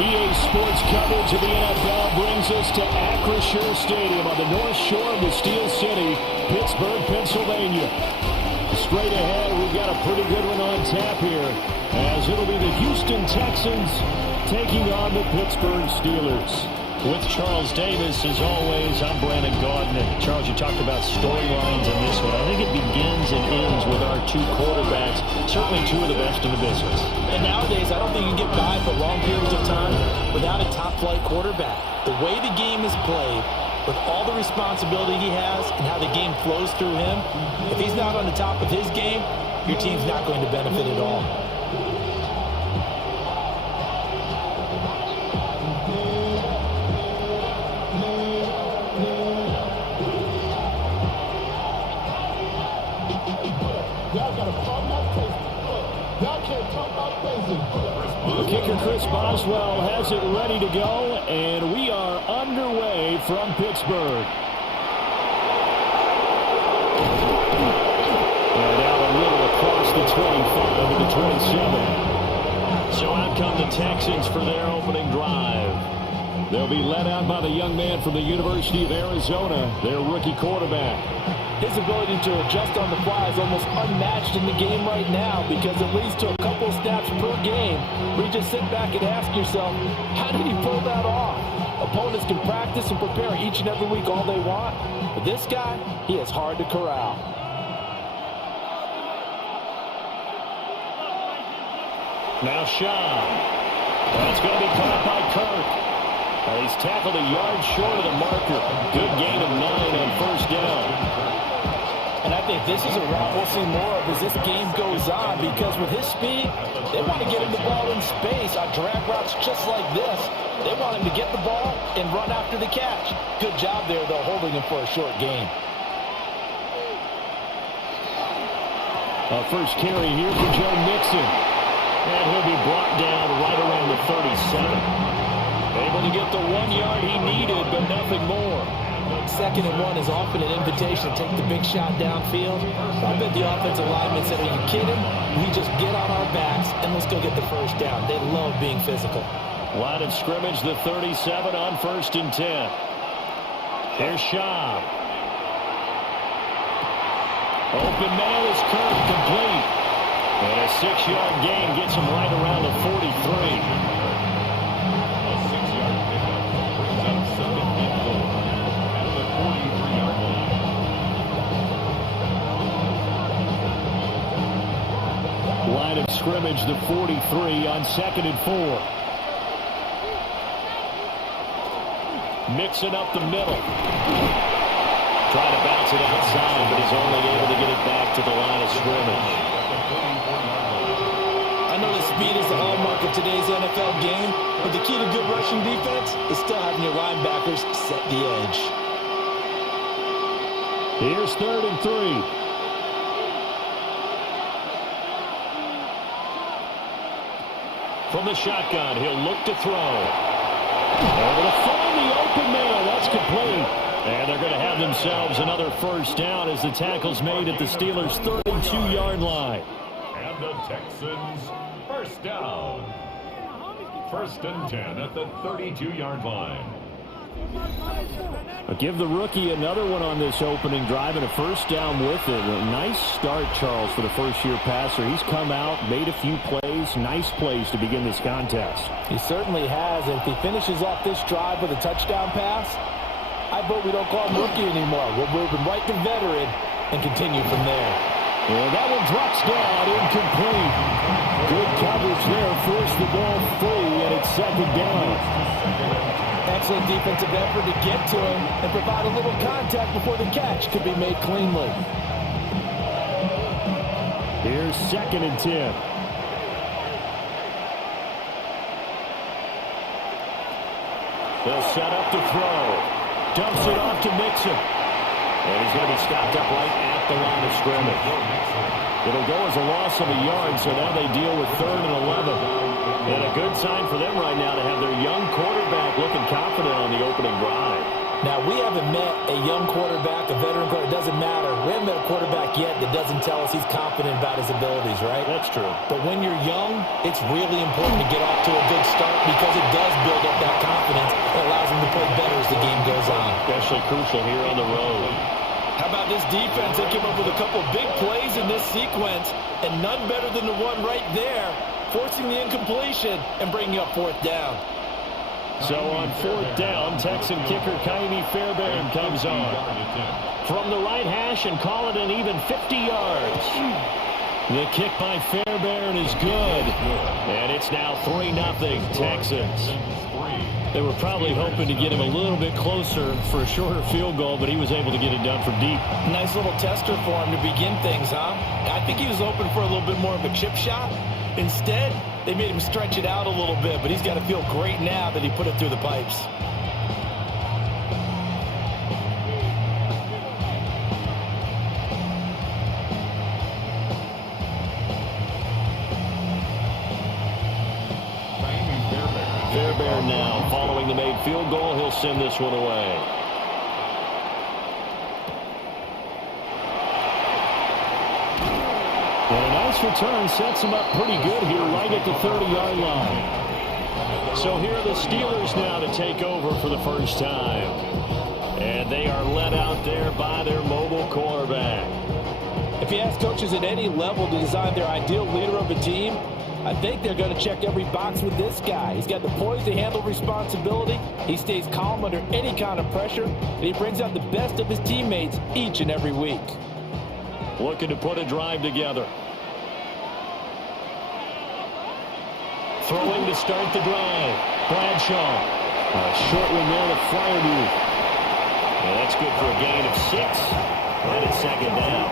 EA Sports coverage of the NFL brings us to Acrisure Stadium on the North Shore of the Steel City, Pittsburgh, Pennsylvania. Straight ahead, we've got a pretty good one on tap here, as it'll be the Houston Texans taking on the Pittsburgh Steelers. With Charles Davis, as always, I'm Brandon Gaudin. Charles, you talked about storylines in this one. I think it begins and ends with our two quarterbacks, certainly two of the best in the business. And nowadays, I don't think you can get by for long periods of time without a top-flight quarterback. The way the game is played, with all the responsibility he has and how the game flows through him, if he's not on the top of his game, your team's not going to benefit at all. Kicker Chris Boswell has it ready to go, and we are underway from Pittsburgh. And out a little across the 25 to the 27. So out come the Texans for their opening drive. They'll be led out by the young man from the University of Arizona, their rookie quarterback. His ability to adjust on the fly is almost unmatched in the game right now, because it leads to a couple of snaps per game where you just sit back and ask yourself, how did he pull that off? Opponents can practice and prepare each and every week all they want, but this guy, he is hard to corral. Now Sean. That's going to be caught by Kirk. He's tackled a yard short of the marker. Good gain of 9 on first down. And I think this is a route we'll see more of as this game goes on, because with his speed, they want to get him the ball in space on drag routes just like this. They want him to get the ball and run after the catch. Good job there, though, holding him for a short gain. First carry here for Joe Mixon. And he'll be brought down right around the 37. Able to get the 1 yard he needed, but nothing more. 2nd and 1 is often an invitation to take the big shot downfield. I bet the offensive lineman said, are you kidding? We just get on our backs and let's go get the first down. They love being physical. Line of scrimmage, the 37 on 1st and 10. Here's Shaw. Open man is Kirk, complete. And a 6-yard gain gets him right around the 43. Line of scrimmage, the 43 on 2nd and 4. Mixing up the middle. Trying to bounce it outside, but he's only able to get it back to the line of scrimmage. I know that speed is the hallmark of today's NFL game, but the key to good rushing defense is still having your linebackers set the edge. Here's 3rd and 3. From the shotgun, he'll look to throw. Able to find the open man. That's complete. And they're going to have themselves another first down as the tackle's made at the Steelers' 32-yard line. And the Texans, first down. 1st and 10 at the 32-yard line. I'll give the rookie another one on this opening drive and a first down with it. A nice start, Charles, for the first-year passer. He's come out, made a few plays, nice plays to begin this contest. He certainly has, and if he finishes off this drive with a touchdown pass, I vote we don't call him rookie anymore. We'll move him right to veteran and continue from there. And that one drops down, incomplete. Good coverage there, forced the ball free, and it's 2nd down. Excellent defensive effort to get to him and provide a little contact before the catch could be made cleanly. Here's 2nd and 10. They'll set up to throw. Dumps it off to Mixon. And he's going to be stopped up right at the line of scrimmage. It'll go as a loss of a yard, so now they deal with 3rd and 11. And a good sign for them right now to have their young quarterback looking confident on the opening drive. Now, we haven't met a young quarterback, a veteran quarterback. It doesn't matter. We haven't met a quarterback yet that doesn't tell us he's confident about his abilities, right? That's true. But when you're young, it's really important to get off to a good start because it does build up that confidence. It allows him to play better as the game goes on. Especially crucial here on the road. How about this defense? They came up with a couple big plays in this sequence, and none better than the one right there, forcing the incompletion and bringing up fourth down. So on fourth down, Texan kicker Kaimi Fairbairn comes on. From the right hash and call it an even 50 yards. The kick by Fairbairn is good. And it's now 3-0 Texans. They were probably hoping to get him a little bit closer for a shorter field goal, but he was able to get it done from deep. Nice little tester for him to begin things, huh? I think he was hoping for a little bit more of a chip shot. Instead, they made him stretch it out a little bit, but he's got to feel great now that he put it through the pipes. Fairbairn now, following the made field goal, he'll send this one away. And a nice return sets him up pretty good here right at the 30-yard line. So here are the Steelers now to take over for the first time. And they are led out there by their mobile quarterback. If you ask coaches at any level to design their ideal leader of a team, I think they're going to check every box with this guy. He's got the poise to handle responsibility. He stays calm under any kind of pressure, and he brings out the best of his teammates each and every week. Looking to put a drive together. Throwing to start the drive. Bradshaw. A short one there to Fryermuth. And that's good for a gain of 6. And it's second down.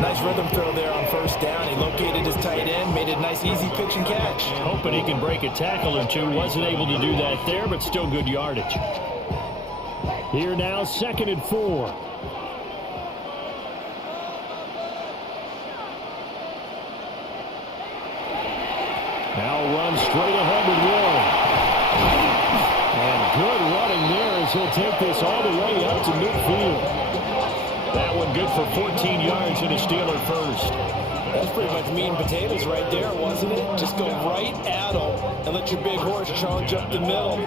Nice rhythm throw there on first down. He located his tight end, made it a nice easy pitch and catch. Hoping he can break a tackle or two. Wasn't able to do that there, but still good yardage. Here now, 2nd and 4. Now run straight ahead with Warren. And good running there as he'll take this all the way up to midfield. That one good for 14 yards and a Steeler first. That's pretty much meat and potatoes right there, wasn't it? Just go right at him and let your big horse charge up the middle.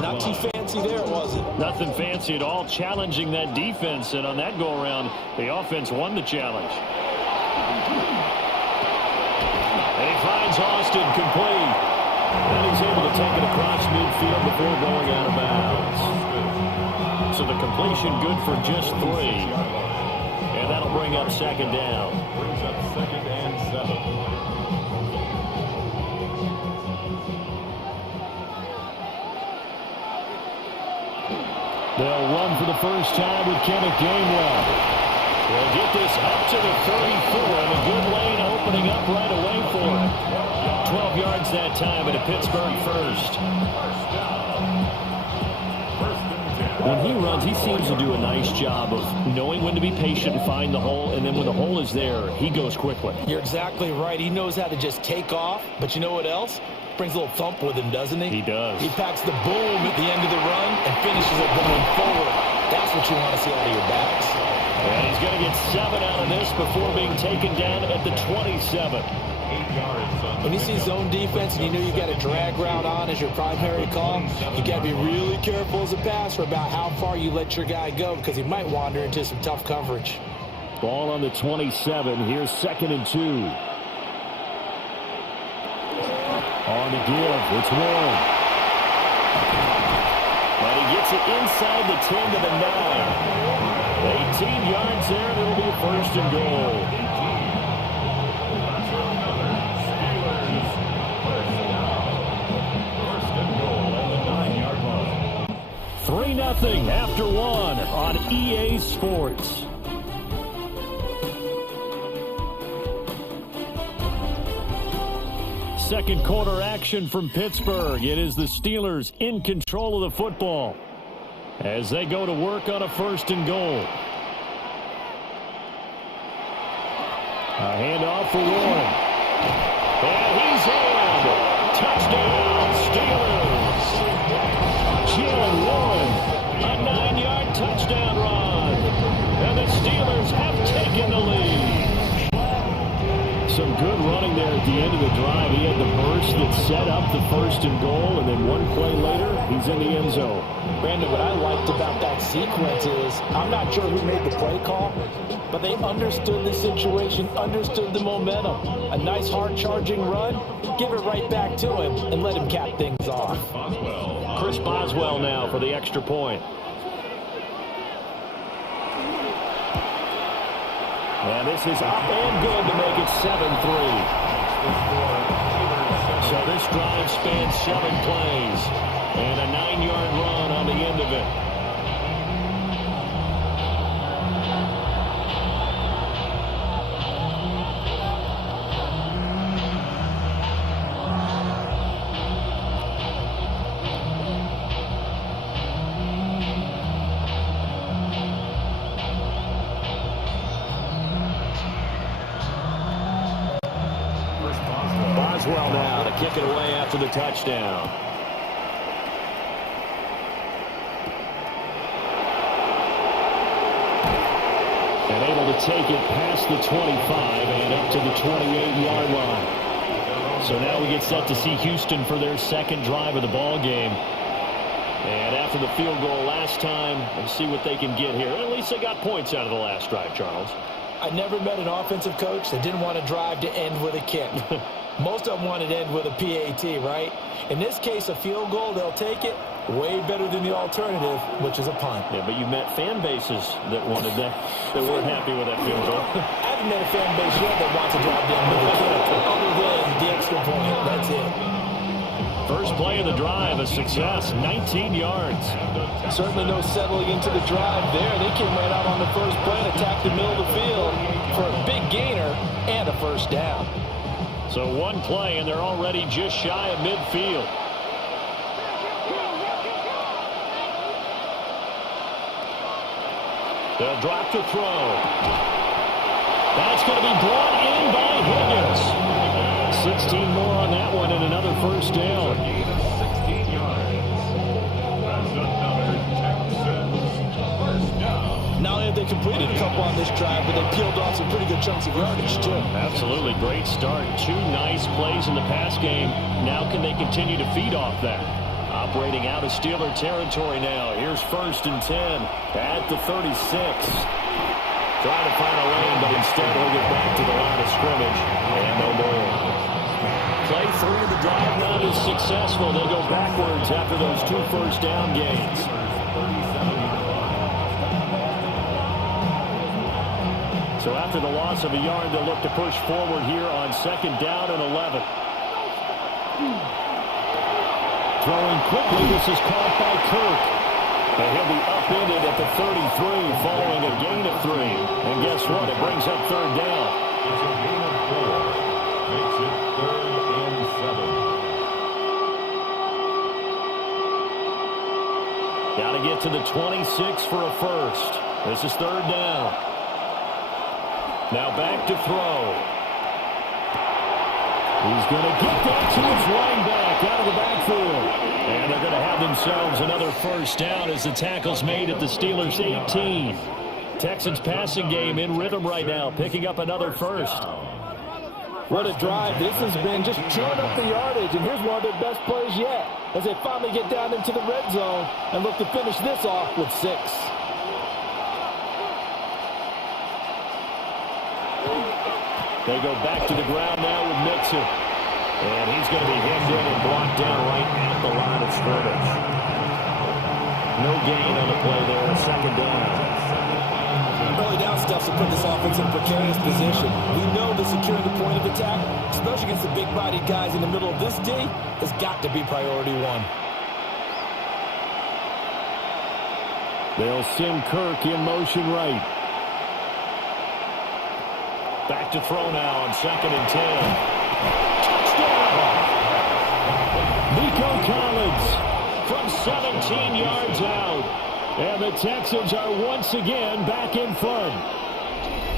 Not too fancy there, was it? Nothing fancy at all, challenging that defense. And on that go-around, the offense won the challenge. And he finds Austin complete. And he's able to take it across midfield before going out of bounds. So the completion good for just 3. And that'll bring up second down. Brings up 2nd and 7. They'll run for the first time with Kenneth Gainwell. They'll get this up to the 34, and a good lane opening up right away for him. 12 yards that time, and a Pittsburgh first. When he runs, he seems to do a nice job of knowing when to be patient and find the hole, and then when the hole is there, he goes quickly. You're exactly right. He knows how to just take off, but you know what else? Brings a little thump with him, doesn't he? He does. He packs the boom at the end of the run and finishes it going forward. That's what you want to see out of your backs. And he's going to get 7 out of this before being taken down at the 27. 8 yards on When you see zone defense and you know you got a drag route on as your primary call, you got to be really careful as a passer about how far you let your guy go because he might wander into some tough coverage. Ball on the 27. Here's 2nd and 2. On the give, it's Warren. But he gets it inside the 10 to the 9. 18 yards there, and it'll be a 1st and goal. 3-0 after 1 on EA Sports. Second quarter action from Pittsburgh. It is the Steelers in control of the football as they go to work on a 1st and goal. A handoff for Warren. And he's in. Touchdown, Steelers. Jalen Warren, a 9-yard the drive. He had the burst that set up the 1st and goal, and then one play later, he's in the end zone. Brandon, what I liked about that sequence is, I'm not sure who made the play call, but they understood the situation, understood the momentum. A nice hard-charging run, give it right back to him, and let him cap things off. Chris Boswell now for the extra point. And this is up and good to make it 7-3. So this drive spans 7 plays. And a 9-yard run on the end of it. Boswell now to kick it away after the touchdown. And able to take it past the 25 and up to the 28-yard line. So now we get set to see Houston for their second drive of the ball game. And after the field goal last time, let's see what they can get here. At least they got points out of the last drive, Charles. I never met an offensive coach that didn't want to drive to end with a kick. Most of them wanted to end with a PAT, right? In this case, a field goal, they'll take it. Way better than the alternative, which is a punt. Yeah, but you met fan bases that wanted that, that weren't happy with that field goal. I haven't met a fan base yet that wants to drive down with a kick, other than the extra point. That's it. First play of the drive, a success, 19 yards. Certainly no settling into the drive there. They came right out on the first play and attacked the middle of the field for a big gainer and a first down. So one play, and they're already just shy of midfield. They'll drop to throw. That's going to be brought in by Higgins. 16 more on that one and another first down. 16 yards. That's another Texans first down. Not only have they completed a couple on this drive, but they peeled off some pretty good chunks of yardage, too. Absolutely. Great start. 2 nice plays in the pass game. Now can they continue to feed off that? Operating out of Steeler territory now. Here's 1st and 10 at the 36. Trying to find a lane, but instead he'll get back to the line of scrimmage. And no more. Play 3 of the drive not as successful. They go backwards after those 2 first down gains. So after the loss of a yard, they'll look to push forward here on 2nd down and 11. Throwing quickly, this is caught by Kirk. And he'll be upended at the 33 following a gain of 3. And guess what? It brings up 3rd down. It's a gain of 4. Makes it 3rd and 7. Got to get to the 26 for a first. This is 3rd down. Now back to throw. He's going to get that to his running back out of the backfield. And they're going to have themselves another first down as the tackle's made at the Steelers' 18. Texans passing game in rhythm right now, picking up another first. What a drive. This has been just chewing up the yardage. And here's one of their best plays yet as they finally get down into the red zone and look to finish this off with 6. They go back to the ground now with Mixon. And he's going to be hemmed in and blocked down right at the line of scrimmage. No gain on the play there, 2nd down. Early down stuff to put this offense in a precarious position. We know that securing the point of attack, especially against the big-bodied guys in the middle of this D, has got to be priority 1. They'll send Kirk in motion right. Back to throw now on 2nd and 10. Touchdown! Nico Collins from 17 yards out. And the Texans are once again back in front.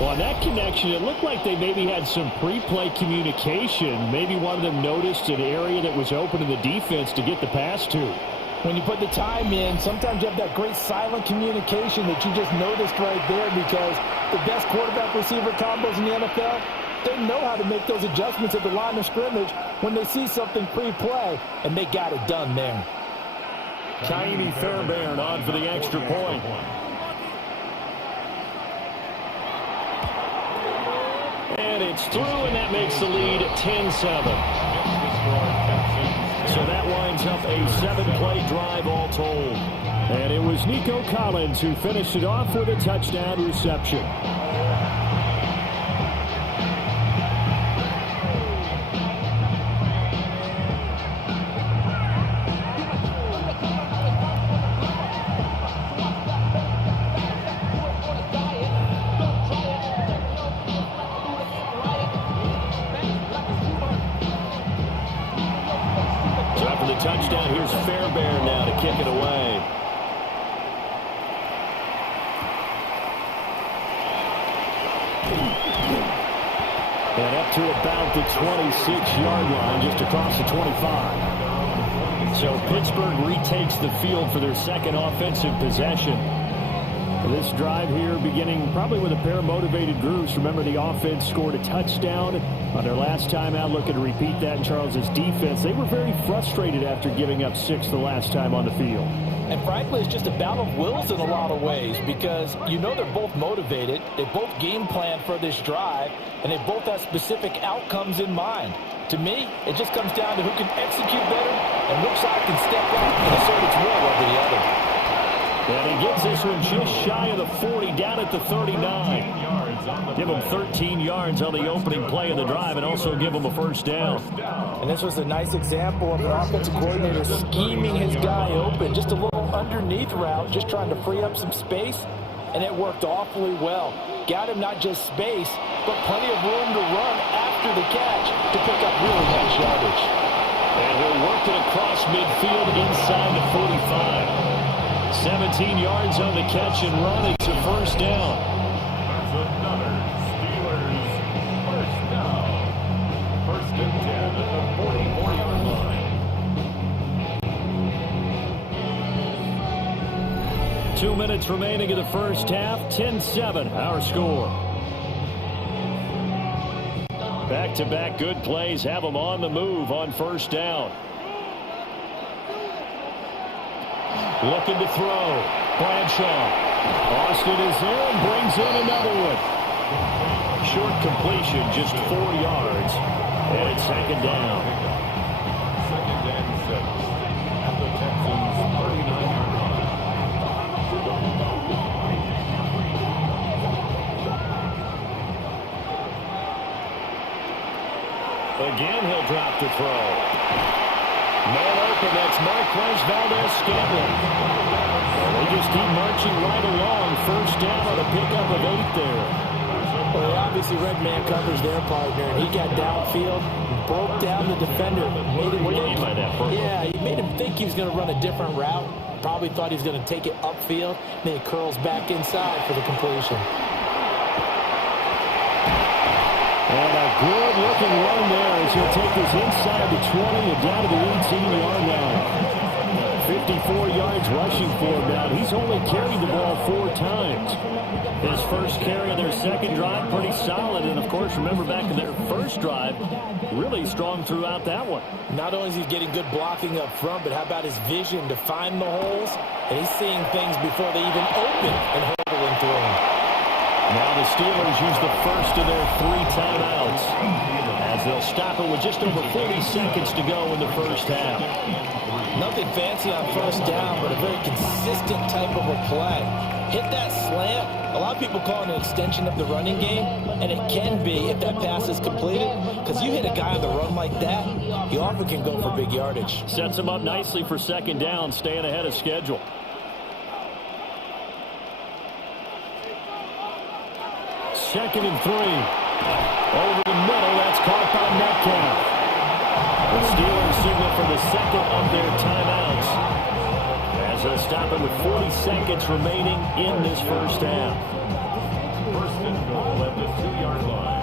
Well, on that connection, it looked like they maybe had some pre-play communication. Maybe one of them noticed an area that was open in the defense to get the pass to. When you put the time in, sometimes you have that great silent communication that you just noticed right there, because the best quarterback-receiver combos in the NFL, They know how to make those adjustments at the line of scrimmage when they see something pre-play, and they got it done there. Tiny Fairbairn on for the extra point. And it's through, and that makes the lead 10-7. So that winds up a 7-play drive all told. And it was Nico Collins who finished it off with a touchdown reception. Touchdown. Here's Fairbairn now to kick it away. And up to about the 26-yard line, just across the 25. So Pittsburgh retakes the field for their second offensive possession. This drive here beginning probably with a pair of motivated groups. Remember, the offense scored a touchdown on their last time out. Looking to repeat that in Charles's defense. They were very frustrated after giving up 6 the last time on the field. And frankly, it's just a battle of wills in a lot of ways because you know they're both motivated. They both game plan for this drive, and they both have specific outcomes in mind. To me, it just comes down to who can execute better and which side can step up and assert its will over the other. And he gets this one just shy of the 40, down at the 39. Give him 13 yards on the opening play of the drive and also give him a first down. And this was a nice example of an offensive coordinator scheming his guy open. Just a little underneath route, just trying to free up some space, and it worked awfully well. Got him not just space, but plenty of room to run after the catch to pick up really nice yardage. And he'll work it across midfield inside the 45. 17 yards on the catch and run. It's a first down. That's another Steelers first down. First and 10 at the 44-yard line. 2 minutes remaining in the first half. 10-7, our score. Back-to-back good plays have them on the move on first down. Looking to throw. Bradshaw. Austin is there and brings in another one. Short completion, just 4 yards. And it's second down. Second and 6 at the Texans' 39-yard line. Again, he'll drop the throw. Man open, that's Marquez Valdez-Scantling. They just keep marching right along. First down on a pickup of 8 there. Well, he obviously red man covers their partner, and he got downfield, broke down the defender. Made him What do you mean by that, Burke? Yeah, he made him think he was going to run a different route. Probably thought he was going to take it upfield. Then he curls back inside for the completion. And a good-looking run there as he'll take this inside the 20 and down to the 18-yard line. 54 yards rushing for him now. He's only carried the ball 4 times. His first carry of their second drive, pretty solid. And, of course, remember back in their first drive, really strong throughout that one. Not only is he getting good blocking up front, but how about his vision to find the holes? And he's seeing things before they even open and hurdling through them. Now the Steelers use the first of their 3 timeouts as they'll stop it with just over 40 seconds to go in the first half. Nothing fancy on first down, but a very consistent type of a play. Hit that slant. A lot of people call it an extension of the running game, and it can be if that pass is completed, because you hit a guy on the run like that, he often can go for big yardage. Sets him up nicely for second down, staying ahead of schedule. Second and 3. Over the middle, that's caught by Metcalf. The Steelers signal for the second of their timeouts as they'll stop it with 40 seconds remaining in this first half. First and goal at the 2-yard line.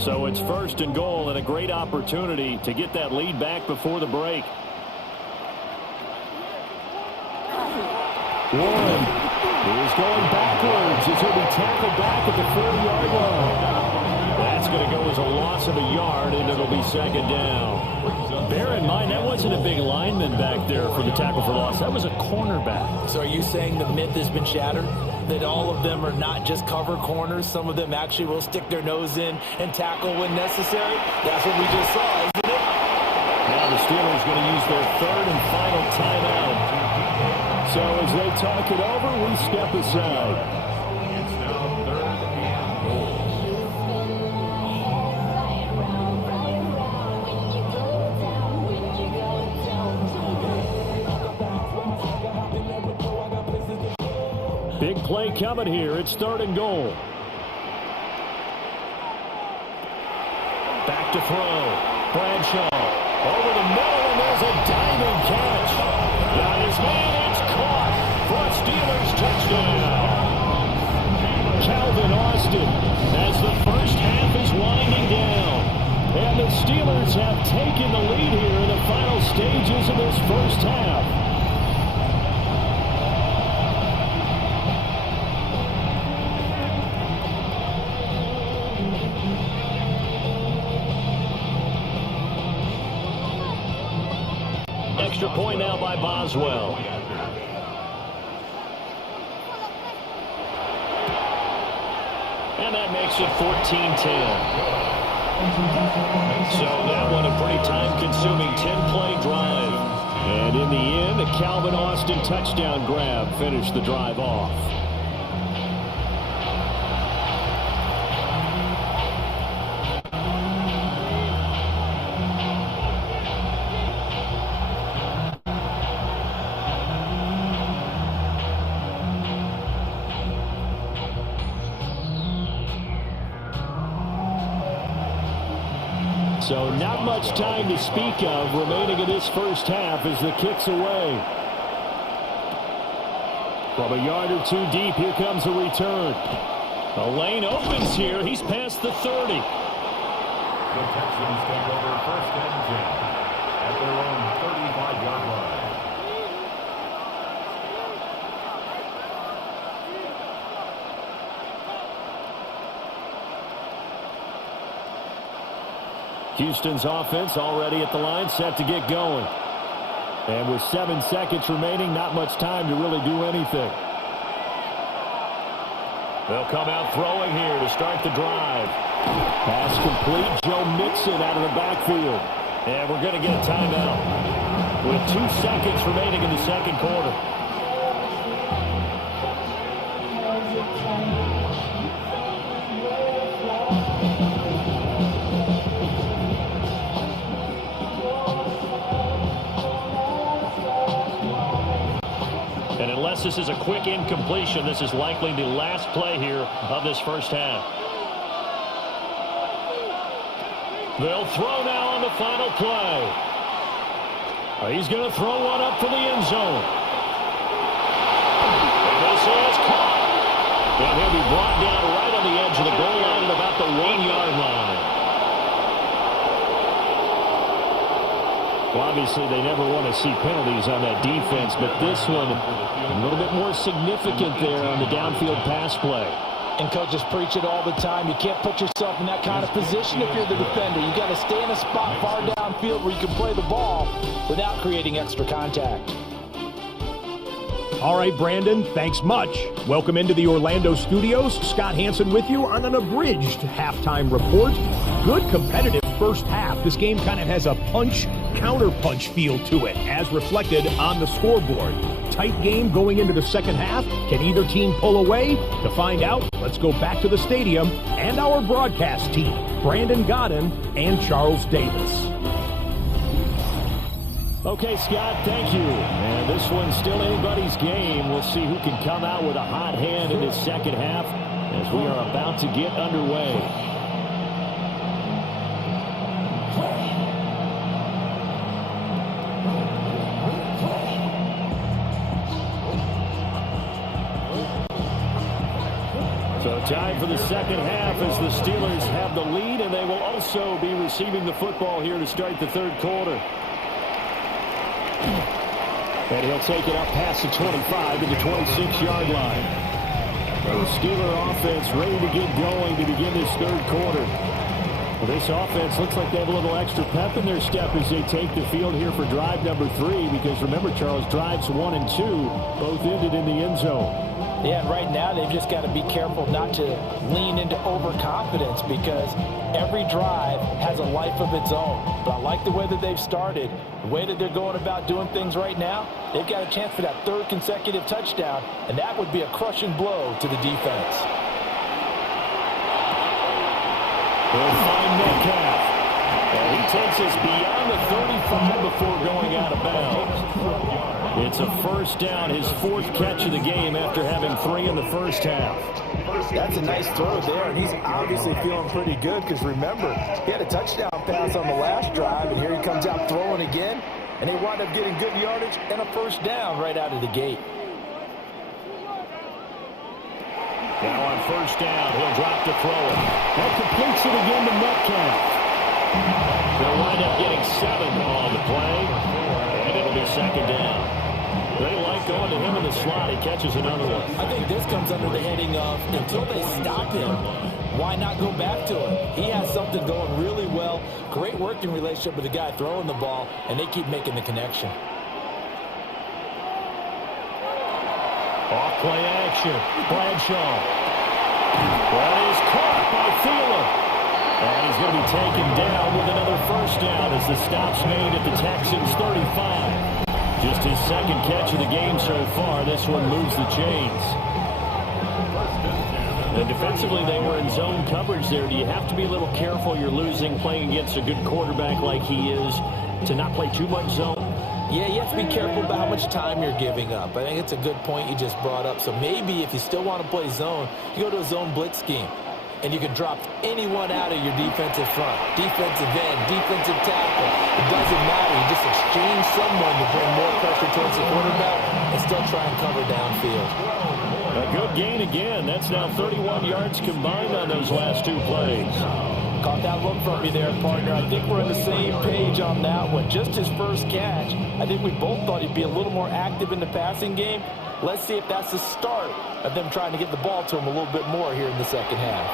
So it's first and goal and a great opportunity to get that lead back before the break. Warren is going backwards as he'll be tackled back at the 40-yard line. That's going to go as a loss of a yard, and it'll be second down. Bear in mind, that wasn't a big lineman back there for the tackle for loss. That was a cornerback. So are you saying the myth has been shattered? That all of them are not just cover corners? Some of them actually will stick their nose in and tackle when necessary? That's what we just saw, isn't it? Now the Steelers going to use their third and final timeout. So as they talk it over, we step aside. It's now third and goal. Big play coming here. It's third and goal. Back to throw. Bradshaw over the middle, and there's a diving catch. Got his man. It's caught for a Steelers touchdown. Calvin Austin as the first half is winding down. And the Steelers have taken the lead here in the final stages of this first half. Extra point now by Boswell. And that makes it 14-10. So that one a pretty time-consuming 10-play drive. And in the end, a Calvin Austin touchdown grab finished the drive off. So not much time to speak of remaining in this first half as the kick's away. From a yard or two deep, here comes a return. The lane opens here. He's past the 30. The Texans take over first and 10 at their own 35-yard line. Houston's offense already at the line, set to get going. And with 7 seconds remaining, not much time to really do anything. They'll come out throwing here to start the drive. Pass complete. Joe Mixon out of the backfield. And we're going to get a timeout with 2 seconds remaining in the second quarter. And unless this is a quick incompletion, this is likely the last play here of this first half. They'll throw now on the final play. He's going to throw one up for the end zone. And this is caught. And he'll be brought down right on the edge of the goal line at about the 1-yard line. Well, obviously, they never want to see penalties on that defense, but this one a little bit more significant there on the downfield pass play. And coaches preach it all the time. You can't put yourself in that kind of position if you're the defender. You got to stay in a spot far downfield where you can play the ball without creating extra contact. All right, Brandon, thanks much. Welcome into the Orlando studios. Scott Hansen with you on an abridged halftime report. Good competitive first half. This game kind of has a punch-counter-punch feel to it, as reflected on the scoreboard. Tight game going into the second half. Can either team pull away? To find out, let's go back to the stadium and our broadcast team, Brandon Godden and Charles Davis. Okay, Scott, thank you. And this one's still anybody's game. We'll see who can come out with a hot hand in this second half as we are about to get underway. So time for the second half as the Steelers have the lead, and they will also be receiving the football here to start the third quarter. And he'll take it up past the 25 to the 26-yard line. The Steeler offense ready to get going to begin this third quarter. Well, this offense looks like they have a little extra pep in their step as they take the field here for drive number 3. Because remember, Charles, drives 1 and 2 both ended in the end zone. Yeah, and right now they've just got to be careful not to lean into overconfidence because every drive has a life of its own. But I like the way that they've started, the way that they're going about doing things right now. They've got a chance for that 3rd consecutive touchdown, and that would be a crushing blow to the defense. They'll find Metcalf. And he takes us beyond the 35 before going out of bounds. It's a first down, his 4th catch of the game after having 3 in the first half. That's a nice throw there, and he's obviously feeling pretty good because remember, he had a touchdown pass on the last drive, and here he comes out throwing again, and they wind up getting good yardage and a first down right out of the gate. Now on first down, he'll drop to throw it. That completes it again to Metcalf. They'll wind up getting 7 on the play, and it'll be second down. They like going to him in the slot. He catches another one. I think this comes under the heading of until they stop him, why not go back to him? He has something going really well. Great working relationship with the guy throwing the ball, and they keep making the connection. Off play action. Bradshaw. That is caught by Thielen. And he's going to be taken down with another first down as the stop's made at the Texans' 35. Just his 2nd catch of the game so far. This one moves the chains. And defensively, they were in zone coverage there. Do you have to be a little careful? You're losing playing against a good quarterback like he is to not play too much zone? Yeah, you have to be careful about how much time you're giving up. I think it's a good point you just brought up. So maybe if you still want to play zone, you go to a zone blitz scheme. And you can drop anyone out of your defensive front. Defensive end, defensive tackle. It doesn't matter. You just exchange someone to bring more pressure towards the quarterback and still try and cover downfield. A good gain again. That's now 31 yards combined on those last 2 plays. Caught that look from you there, partner. I think we're on the same page on that one. Just his first catch. I think we both thought he'd be a little more active in the passing game. Let's see if that's the start of them trying to get the ball to him a little bit more here in the second half.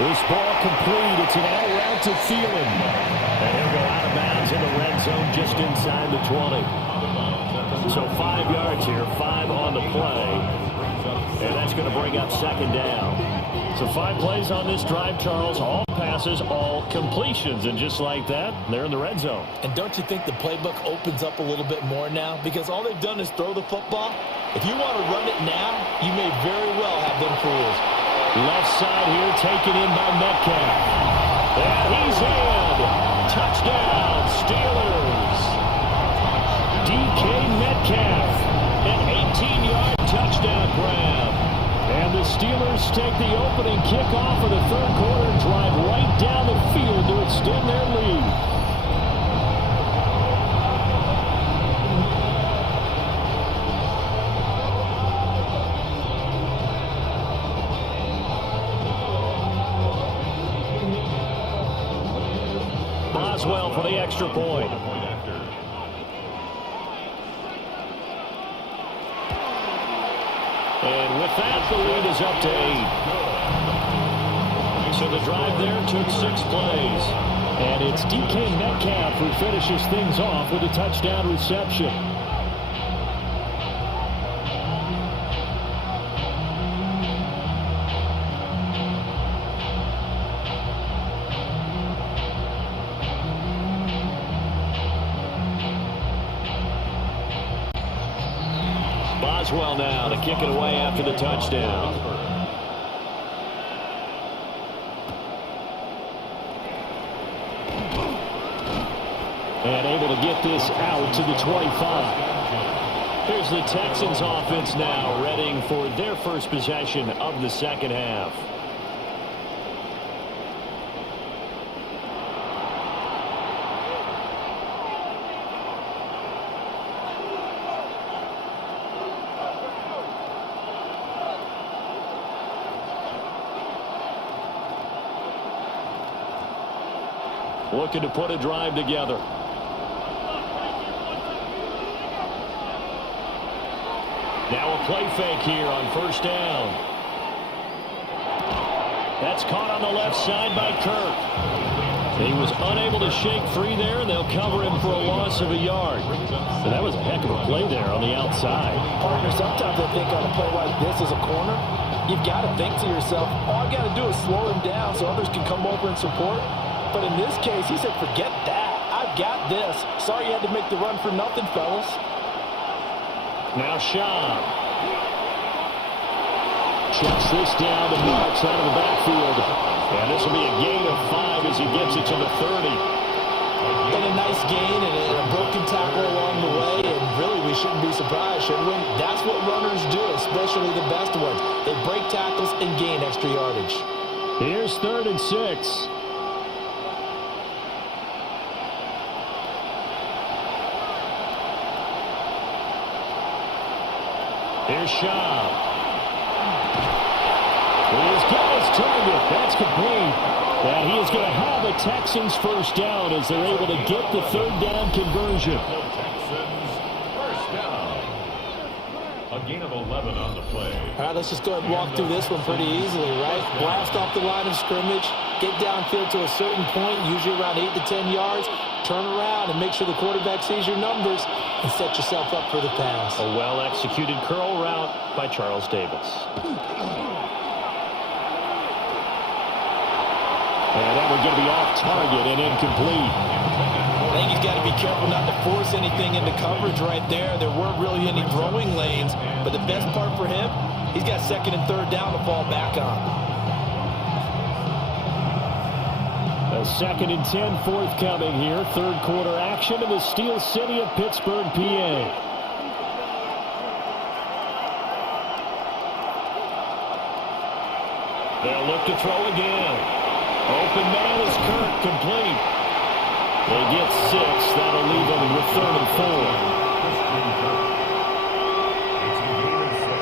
This ball complete. It's an out route to Thielen. And he'll go out of bounds in the red zone just inside the 20. So 5 yards here, 5 on the play. And that's going to bring up second down. So 5 plays on this drive, Charles. All passes, all completions. And just like that, they're in the red zone. And don't you think the playbook opens up a little bit more now? Because all they've done is throw the football. If you want to run it now, you may very well have them fools. Left side here, taken in by Metcalf. And he's in. Touchdown, Steelers. DK Metcalf, an 18-yard touchdown grab. And the Steelers take the opening kickoff of the third quarter and drive right down the field to extend their lead. Boswell for the extra point. And with that, the lead is up to 8. So the drive there took 6 plays. And it's DK Metcalf who finishes things off with a touchdown reception. Boswell now to kick it away after the touchdown. And able to get this out to the 25. Here's the Texans offense now, readying for their first possession of the second half. Looking to put a drive together. Now a play fake here on first down. That's caught on the left side by Kirk. He was unable to shake free there, and they'll cover him for a loss of a yard. So that was a heck of a play there on the outside. Partner, sometimes I think on a play like this as a corner, you've got to think to yourself, all I've got to do is slow him down so others can come over and support. But in this case, he said, forget that. I've got this. Sorry you had to make the run for nothing, fellas. Now Schaub. Checks this down to Marks out of the backfield. And this will be a gain of 5 as he gets it to the 30. And a nice gain and a broken tackle along the way. And really, we shouldn't be surprised, should we? That's what runners do, especially the best ones. They break tackles and gain extra yardage. Here's 3rd and 6. Here's Schaub. He's got his target. That's complete. And he is going to have a Texans first down as they're able to get the 3rd down conversion. Texans first down. A gain of 11 on the play. All right, let's just go ahead and walk through this one pretty easily, right? Blast off the line of scrimmage, get downfield to a certain point, usually around 8 to 10 yards, turn around and make sure the quarterback sees your numbers and set yourself up for the pass. A well-executed curl route by Charles Davis. And that one's going to be off target and incomplete. I think he's got to be careful not to force anything into coverage right there. There weren't really any throwing lanes, but the best part for him, he's got 2nd and 3rd down to fall back on. A 2nd and 10 forthcoming here. 3rd quarter action in the Steel City of Pittsburgh, PA. They'll look to throw again. Open man is Kirk, complete. They get 6. That'll leave them with 3rd and 4. It's a gain of 6.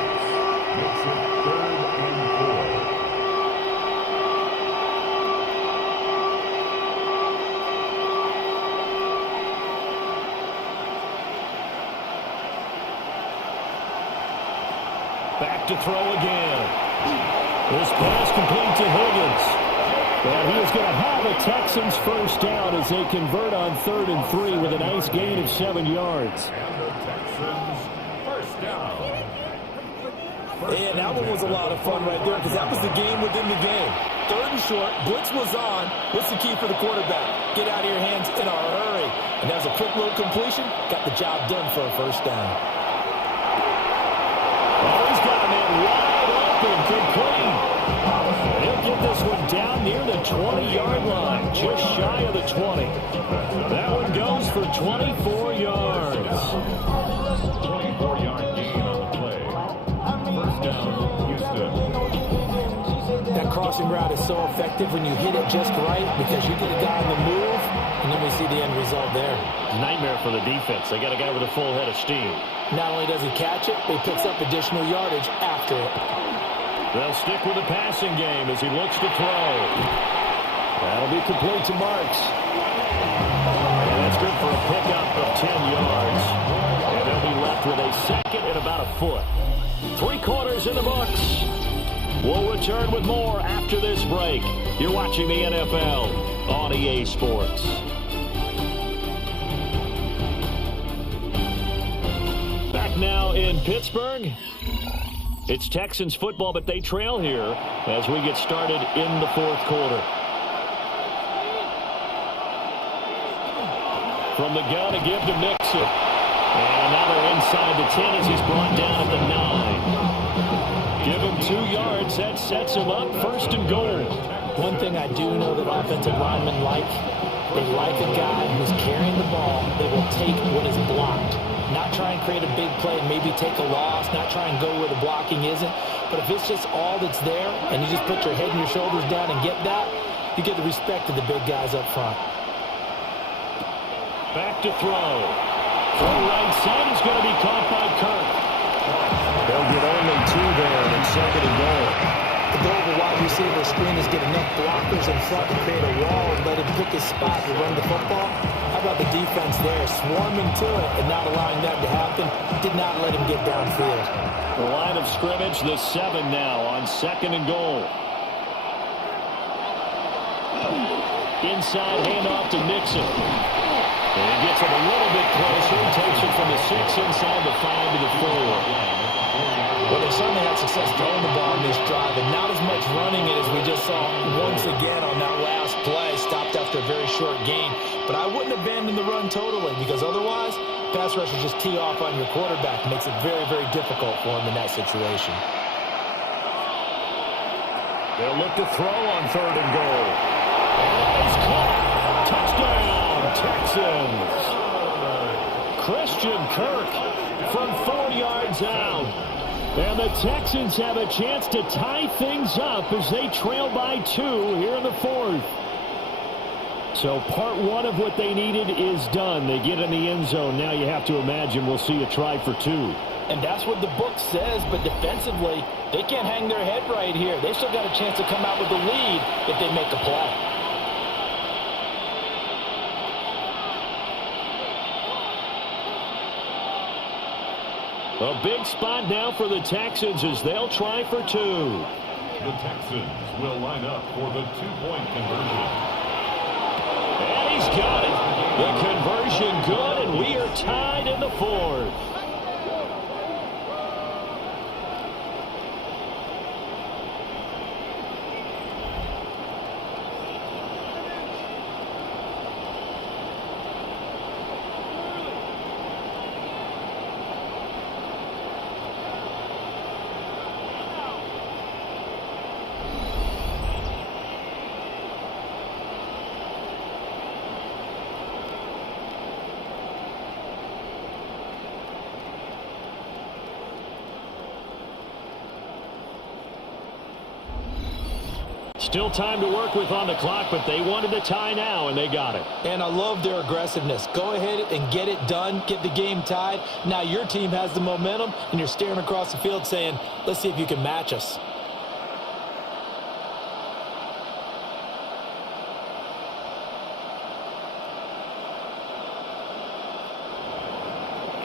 Makes it 3rd and 4. Back to throw again. This pass complete to Higgins. And he is going to have a Texans first down as they convert on 3rd and 3 with a nice gain of 7 yards. And the Texans first down. And that one was a lot of fun right there because that was the game within the game. 3rd and short, blitz was on. What's the key for the quarterback? Get out of your hands in a hurry. And that was a quick little completion. Got the job done for a first down. Oh, he's got a man wide open, complete. He'll get this one down near the 20-yard line, just shy of the 20. That one goes for 24 yards. 24-yard gain on the play. First down, Houston. That crossing route is so effective when you hit it just right because you get a guy on the move, and then we see the end result there. Nightmare for the defense. They got a guy with a full head of steam. Not only does he catch it, but he picks up additional yardage after it. They'll stick with the passing game as he looks to throw. That'll be complete to Marks. And that's good for a pickup of 10 yards. And they'll be left with a 2nd and about a foot. 3 quarters in the books. We'll return with more after this break. You're watching the NFL on EA Sports. Back now in Pittsburgh. It's Texans football, but they trail here as we get started in the 4th quarter. From the gun to give to Mixon. And now they're inside the 10 as he's brought down at the 9. Give him 2 yards. That sets him up 1st and goal. One thing I do know that offensive linemen like, they like a guy who's carrying the ball that will take what is blocked. Not try and create a big play and maybe take a loss, not try and go where the blocking isn't. But if it's just all that's there and you just put your head and your shoulders down and get that, you get the respect of the big guys up front. Back to throw. Throw right side is going to be caught by Kirk. They'll get only 2 there in 2nd and goal. The goal of a wide receiver receiver screen is get enough blockers in front to create a wall and let him pick his spot to run the football. How about the defense there, swarming to it and not allowing that to happen? Did not let him get downfield. The line of scrimmage, the 7 now on 2nd and goal. Inside handoff to Nixon. And he gets it a little bit closer. Takes it from the 6 inside the 5 to the 4. Well, they certainly had success throwing the ball in this drive, and not as much running it as we just saw once again on that last play. Stopped after a very short gain. But I wouldn't abandon the run totally, because otherwise, pass rushers just tee off on your quarterback. It makes it very, very difficult for him in that situation. They'll look to throw on 3rd and goal. And it's caught. Touchdown, Texans. Christian Kirk from 4 yards out. And the Texans have a chance to tie things up as they trail by 2 here in the 4th. So part 1 of what they needed is done. They get in the end zone. Now you have to imagine we'll see a try for 2. And that's what the book says, but defensively, they can't hang their head right here. They still got a chance to come out with the lead if they make a play. A big spot now for the Texans as they'll try for 2. The Texans will line up for the 2-point conversion. And he's got it. The conversion good, and we are tied in the 4th. Still time to work with on the clock, but they wanted a tie now, and they got it. And I love their aggressiveness. Go ahead and get it done, get the game tied. Now your team has the momentum, and you're staring across the field saying, let's see if you can match us.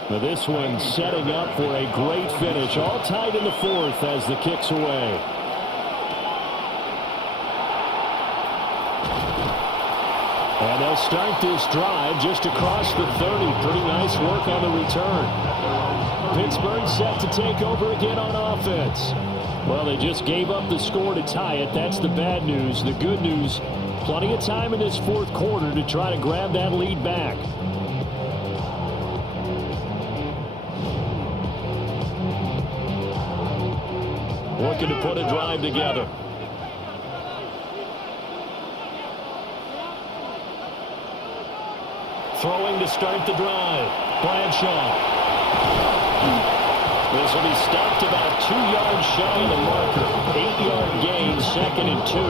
Now this one setting up for a great finish. All tied in the 4th as the kick's away. And they'll start this drive just across the 30. Pretty nice work on the return. Pittsburgh set to take over again on offense. Well, they just gave up the score to tie it. That's the bad news. The good news, plenty of time in this 4th quarter to try to grab that lead back. Looking to put a drive together. Throwing to start the drive. Bradshaw. This will be stopped about 2 yards shy of the marker. 8-yard gain, 2nd and 2.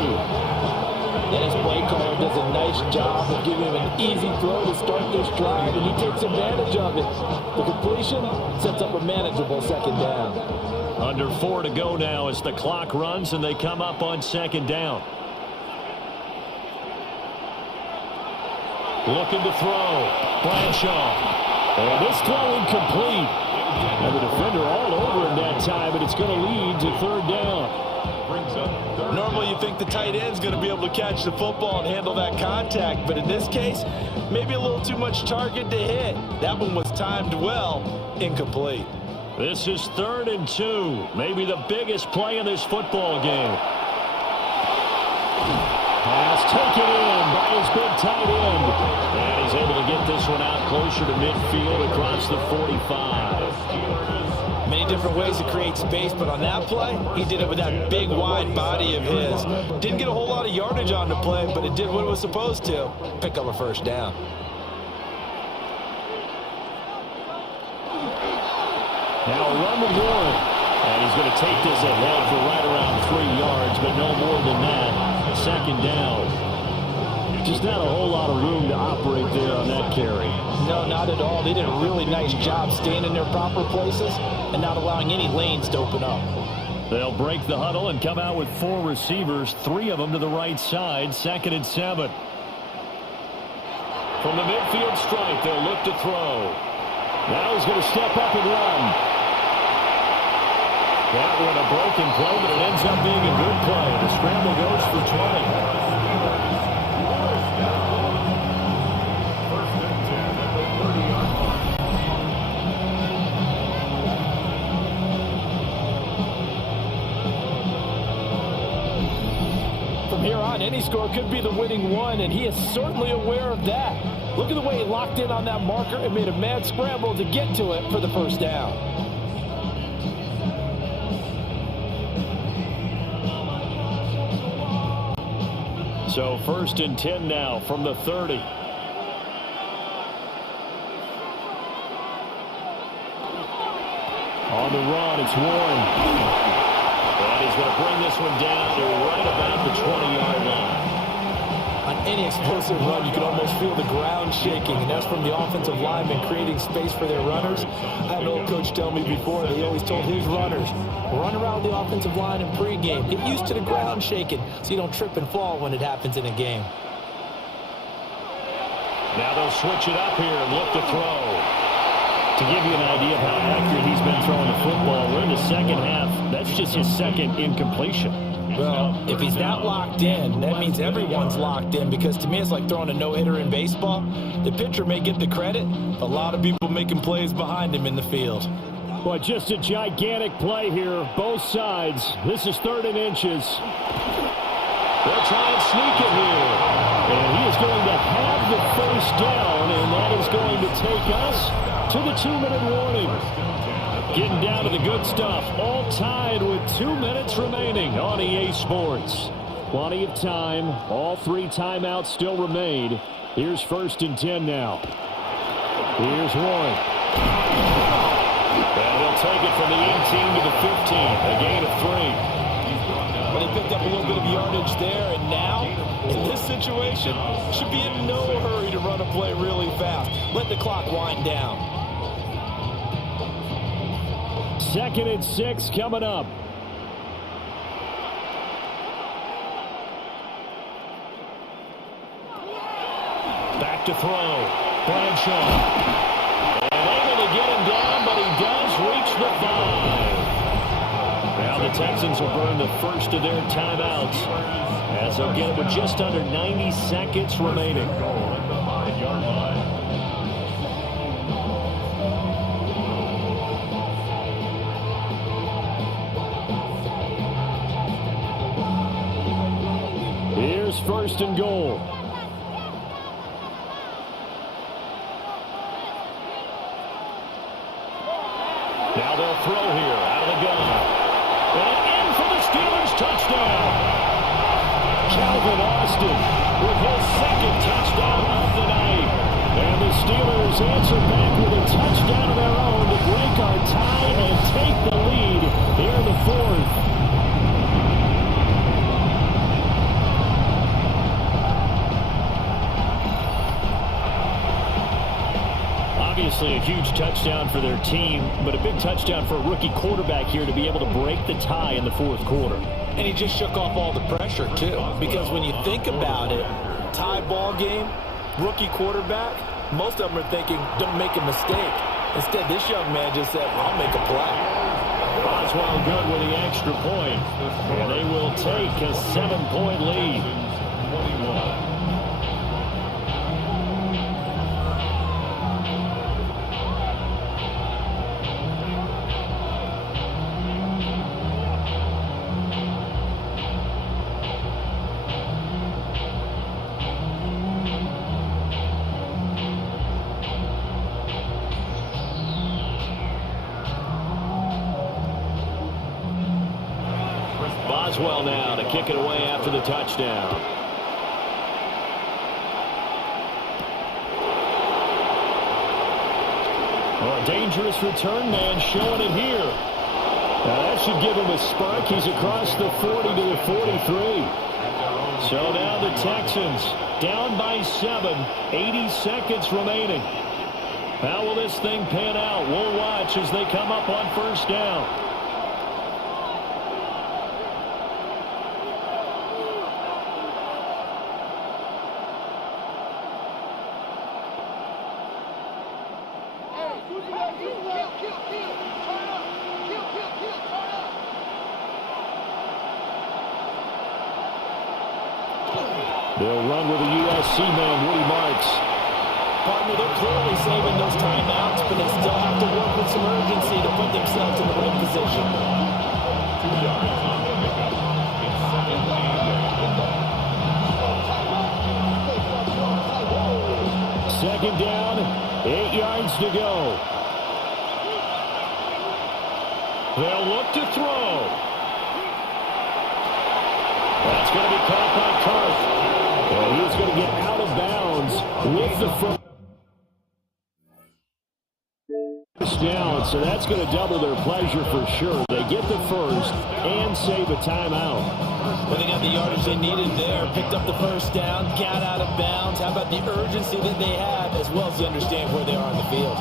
And his play caller does a nice job of giving him an easy throw to start this drive, and he takes advantage of it. The completion sets up a manageable 2nd down. Under 4 to go now as the clock runs and they come up on 2nd down. Looking to throw. Bradshaw. And this throw incomplete. And the defender all over him that time, but it's going to lead to 3rd down. Normally you think the tight end's going to be able to catch the football and handle that contact, but in this case, maybe a little too much target to hit. That one was timed well, incomplete. This is 3rd and 2. Maybe the biggest play in this football game. Pass taken in by his big tight end. And he's able to get this one out closer to midfield across the 45. Many different ways to create space, but on that play, he did it with that big, wide body of his. Didn't get a whole lot of yardage on the play, but it did what it was supposed to. Pick up a 1st down. Now a run with Warren. And he's going to take this ahead for right around 3 yards, but no more than that. 2nd down. Just not a whole lot of room to operate there on that carry. No, not at all. They did a really nice job staying in their proper places and not allowing any lanes to open up. They'll break the huddle and come out with 4 receivers, 3 of them to the right side, 2nd and 7. From the midfield stripe, they'll look to throw. Now he's going to step up and run. That one a broken play, but it ends up being a good play. The scramble goes for 20. Here on, any score could be the winning one, and he is certainly aware of that. Look at the way he locked in on that marker and made a mad scramble to get to it for the first down. So 1st and 10 now from the 30. On the run, it's Warren. And he's going to bring this one down to right about the 20-yard line. On any explosive run, you can almost feel the ground shaking, and that's from the offensive linemen creating space for their runners. I had an old coach tell me before that he always told his runners, run around the offensive line in pregame. Get used to the ground shaking so you don't trip and fall when it happens in a game. Now they'll switch it up here and look to throw. To give you an idea of how accurate he's been throwing the football, we're in the second half. That's just his 2nd incompletion. Well, if he's not locked in, that means everyone's locked in, because to me it's like throwing a no-hitter in baseball. The pitcher may get the credit. A lot of people making plays behind him in the field. Well, just a gigantic play here, both sides. This is 3rd and inches. They'll try and sneak it here. And he is going to have the first down, and that is going to take us to the 2-minute warning. Getting down to the good stuff. All tied with 2 minutes remaining on EA Sports. Plenty of time. All 3 timeouts still remain. Here's 1st and 10 now. Here's Warren. And he'll take it from the 18 to the 15. A gain of 3. But he picked up a little bit of yardage there, and now, in this situation, should be in no hurry to run a play really fast. Let the clock wind down. 2nd and 6 coming up. Back to throw. Bradshaw. And able to get him down, but he does reach the 5. Now the Texans will burn the first of their timeouts, as they'll get it with just under 90 seconds remaining. Here's 1st and goal. Now they'll throw here out of the gun. And in for the Steelers touchdown. Calvin Austin with his 2nd touchdown of the night. And the Steelers answer back with a touchdown of their own to break our tie and take the lead here in the 4th. Obviously a huge touchdown for their team, but a big touchdown for a rookie quarterback here to be able to break the tie in the 4th quarter. And he just shook off all the pressure, too. Because when you think about it, tie ball game, rookie quarterback, most of them are thinking, don't make a mistake. Instead, this young man just said, I'll make a play. Boswell good with the extra point. And they will take a 7-point lead. 21. Boswell now to kick it away after the touchdown. Well, a dangerous return man showing it here. Now that should give him a spark. He's across the 40 to the 43. So now the Texans down by 7, 80 seconds remaining. How will this thing pan out? We'll watch as they come up on 1st down. They'll run with a USC man, Woody Marks. Partner, they're clearly saving those timeouts, but they still have to work with some urgency to put themselves in the right position. 2 yards on the pickup. It's second and 8. Second down, 8 yards to go. They'll look to throw. That's going to be caught by Kirk. And he's going to get out of bounds with the first down. So that's going to double their pleasure for sure. They get the first and save a timeout. Well, they got the yardage they needed there, picked up the first down, got out of bounds. How about the urgency that they have, as well as you understand where they are on the field?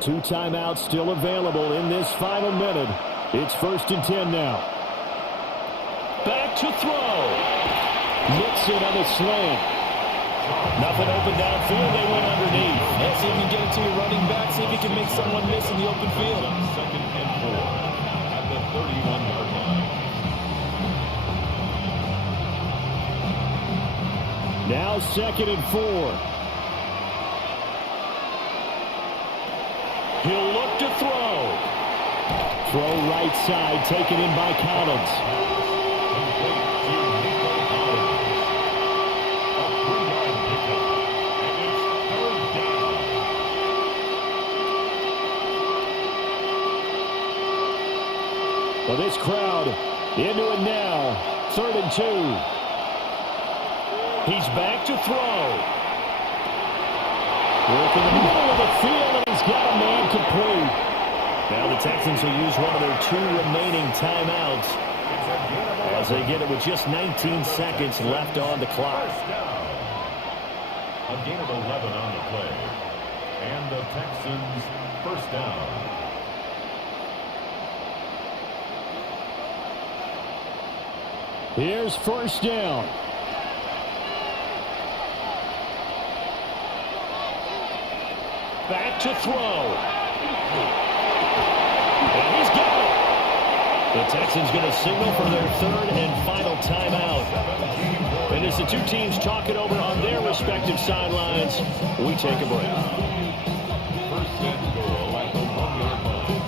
Two timeouts still available in this final minute. It's 1st and 10 now. Back to throw. Nixon on the slant. Nothing open downfield. They went underneath. Yeah, see if you can get it to your running back. See if you can make someone miss in the open field. Second and 4 at the 31-yard line. Now 2nd and 4. He'll look to throw. Throw right side, taken in by Collins. Well, this crowd into it now. 3rd and 2. He's back to throw. Work in the middle of the field, and he's got a man complete. Now the Texans will use one of their 2 remaining timeouts as they get it with just 19 seconds left on the clock. A gain of 11 on the play. And the Texans first down. Here's 1st down. Back to throw. And he's got it. The Texans going to signal for their 3rd and final timeout. And as the two teams talk it over on their respective sidelines, we take a break. First and goal at the 1-yard line.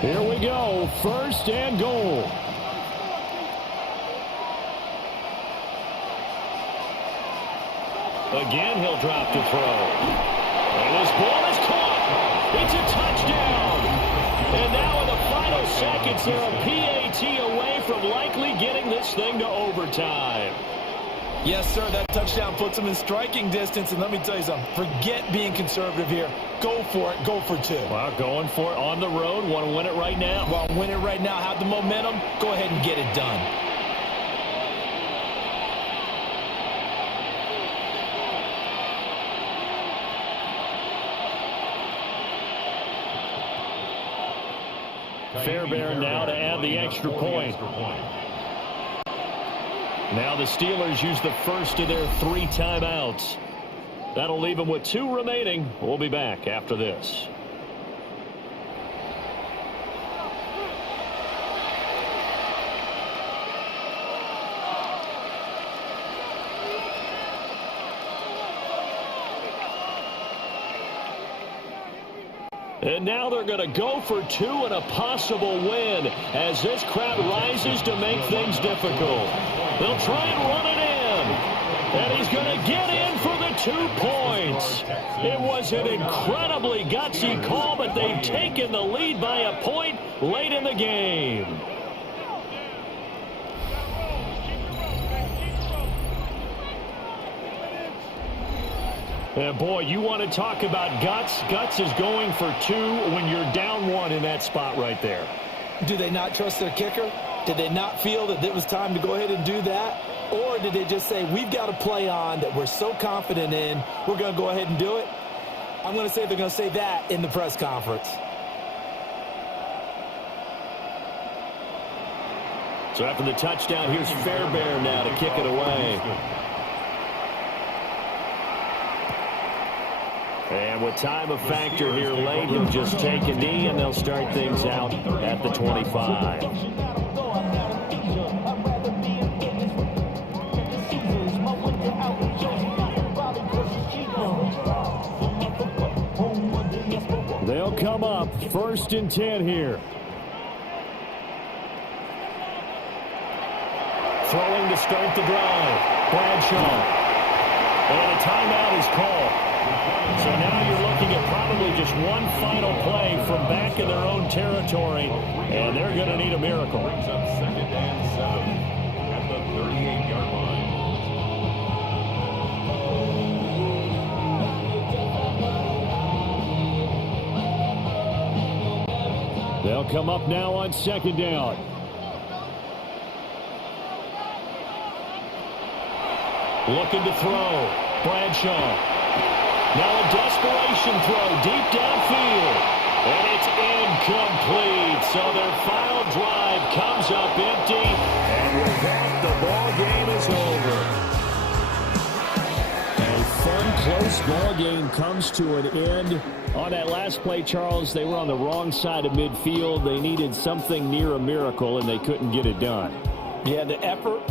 Here we go. 1st and goal. Again, he'll drop to throw. And this ball is caught. It's a touchdown. And now in the final seconds, they're a PAT away from likely getting this thing to overtime. Yes, sir, that touchdown puts them in striking distance. And let me tell you something, forget being conservative here. Go for it. Go for 2. Well, going for it on the road. Want to win it right now. Well, win it right now. Have the momentum. Go ahead and get it done. Fairbairn now to add the extra point. Now the Steelers use the first of their 3 timeouts. That'll leave them with 2 remaining. We'll be back after this. And now they're going to go for 2 and a possible win as this crowd rises to make things difficult. They'll try and run it in. And he's going to get in for the 2 points. It was an incredibly gutsy call, but they've taken the lead by a point late in the game. Boy, you want to talk about guts. Guts is going for 2 when you're down 1 in that spot right there. Do they not trust their kicker? Did they not feel that it was time to go ahead and do that? Or did they just say, we've got a play on that we're so confident in, we're going to go ahead and do it? I'm going to say they're going to say that in the press conference. So after the touchdown, here's Fairbairn now to kick it away. And with time a factor here late, he'll just take a knee, and they'll start things out at the 25. They'll come up 1st and 10 here. Throwing to start the drive. Bradshaw. And a timeout is called. So now you're looking at probably just one final play from back in their own territory, and they're going to need a miracle. Brings up 2nd and 7 at the 38-yard line. They'll come up now on 2nd down. Looking to throw. Bradshaw. Now a desperation throw deep downfield. And it's incomplete. So their final drive comes up empty. And with that, the ball game is over. A fun, close ball game comes to an end. On that last play, Charles, they were on the wrong side of midfield. They needed something near a miracle, and they couldn't get it done. Yeah, the effort,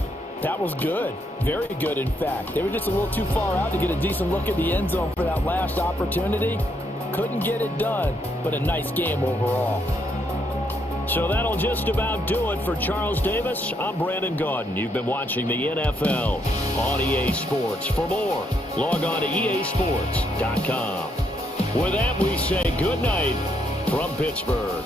that was good. Very good, in fact. They were just a little too far out to get a decent look at the end zone for that last opportunity. Couldn't get it done, but a nice game overall. So that'll just about do it for Charles Davis. I'm Brandon Gaudin. You've been watching the NFL on EA Sports. For more, log on to easports.com. With that, we say good night from Pittsburgh.